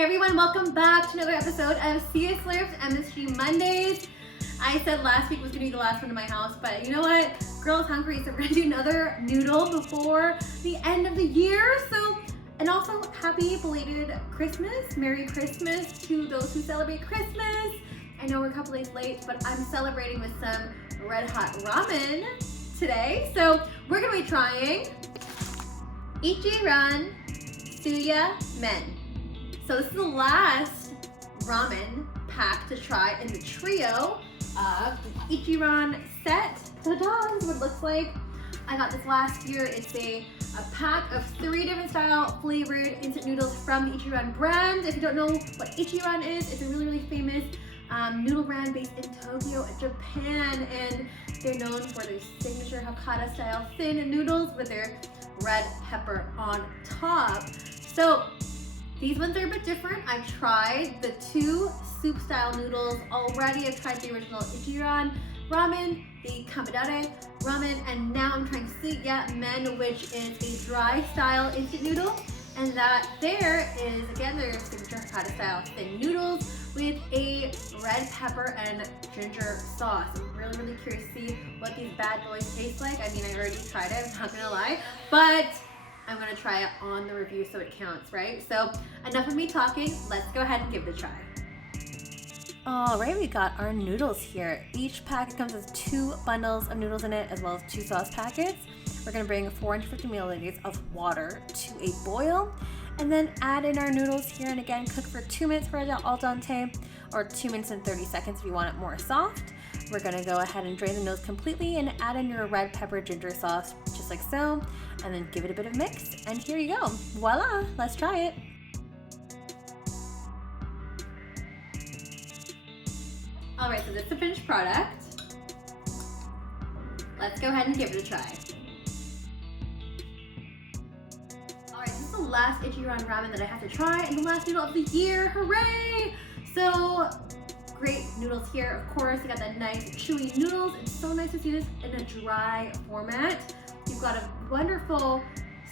Hey everyone, welcome back to another episode of Sia Slurps MSG Mondays. I said last week was gonna be the last one in my house, but you know what? Girl's hungry, so we're gonna do another noodle before the end of the year. And also happy belated Christmas. Merry Christmas to those who celebrate Christmas. I know we're a couple days late, but I'm celebrating with some red hot ramen today. So we're gonna be trying ICHIRAN TSUYA MEN. So this is the last ramen pack to try in the trio of the ICHIRAN set. Ta-da, this is what it looks like. I got this last year. It's a pack of 3 different style flavored instant noodles from the ICHIRAN brand. If you don't know what ICHIRAN is, it's a really famous noodle brand based in Tokyo, Japan, and they're known for their signature Hakata style thin noodles with their red pepper on top. So these ones are a bit different. I've tried the 2 soup style noodles already. I've tried the original ICHIRAN ramen, the Kamidare ramen, and now I'm trying TSUYA MEN, which is a dry style instant noodle. And that there is, again, their signature Hakata style thin noodles with a red pepper and ginger sauce. I'm really curious to see what these bad boys taste like. I mean, I already tried it, I'm not gonna lie, but I'm gonna try it on the review so it counts, right? So enough of me talking, let's go ahead and give it a try. All right, we got our noodles here. Each packet comes with 2 bundles of noodles in it, as well as 2 sauce packets. We're gonna bring 450 milliliters of water to a boil, and then add in our noodles here, and again, cook for 2 minutes for al dente, or 2 minutes and 30 seconds if you want it more soft. We're gonna go ahead and drain the noodles completely and add in your red pepper ginger sauce, just like so, and then give it a bit of mix, and here you go. Voila, let's try it. All right, so this is the finished product. Let's go ahead and give it a try. All right, this is the last ICHIRAN ramen that I have to try, and the last noodle of the year, hooray! So, great noodles here, of course. You got that nice chewy noodles. It's so nice to see this in a dry format. You've got a wonderful,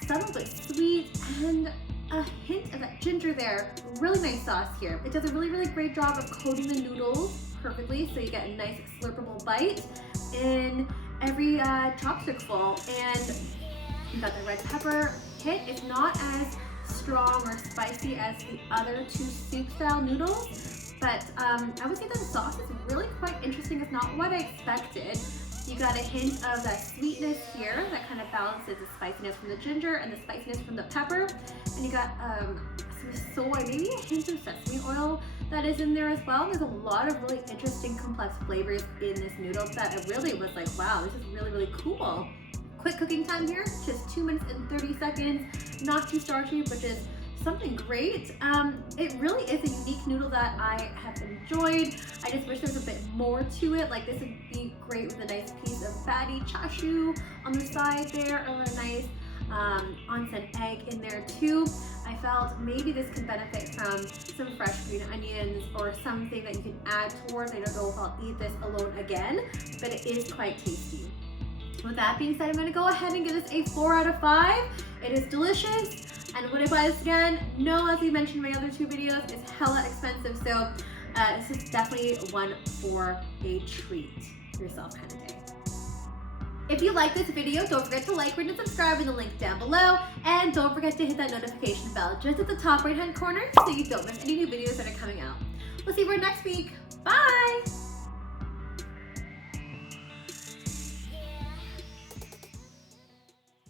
subtle but sweet, and a hint of that ginger there. Really nice sauce here. It does a really great job of coating the noodles perfectly, so you get a nice slurpable bite in every chopstick full. And you got the red pepper hit. It's not as strong or spicy as the other 2 soup style noodles, but I would say that the sauce is really quite interesting. It's not what I expected. You got a hint of that sweetness here that kind of balances the spiciness from the ginger and the spiciness from the pepper. And you got some soy, maybe a hint of sesame oil that is in there as well. There's a lot of really interesting complex flavors in this noodle that I really was like, wow, this is really cool. Quick cooking time here, just 2 minutes and 30 seconds. Not too starchy, but just something great. It really is a unique noodle that I have enjoyed. I just wish there was a bit more to it. Like, this would be great with a nice piece of fatty chashu on the side there, or a nice onsen egg in there too. I felt maybe this could benefit from some fresh green onions or something that you can add towards. I don't know if I'll eat this alone again, but it is quite tasty. With that being said, I'm gonna go ahead and give this a 4 out of 5. It is delicious. And would I buy this again? No, as we mentioned in my other 2 videos, it's hella expensive. So this is definitely one for a treat yourself kind of day. If you like this video, don't forget to like, rate, and subscribe in the link down below. And don't forget to hit that notification bell just at the top right hand corner so you don't miss any new videos that are coming out. We'll see you next week. Bye!